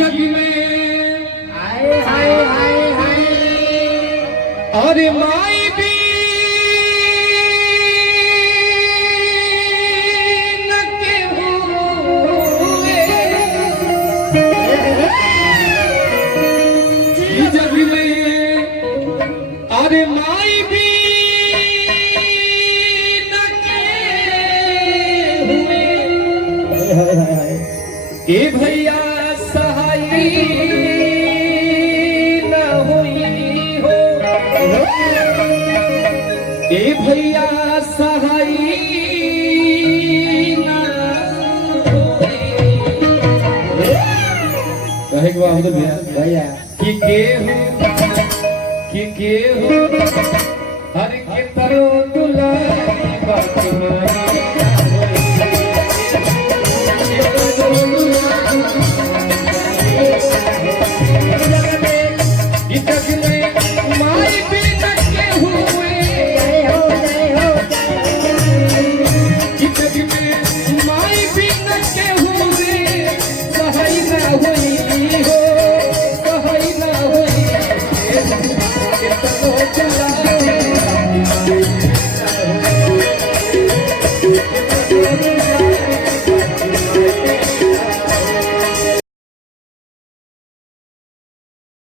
जग में हाय हाय हाय हाय अरे माई भी न केहू जी जग में अरे माई भी न केहू ए भैया सहाय न हुई हो ए भैया सहाय न कहे को हम तो भैया कि केहू हर के तरो दुलाई बात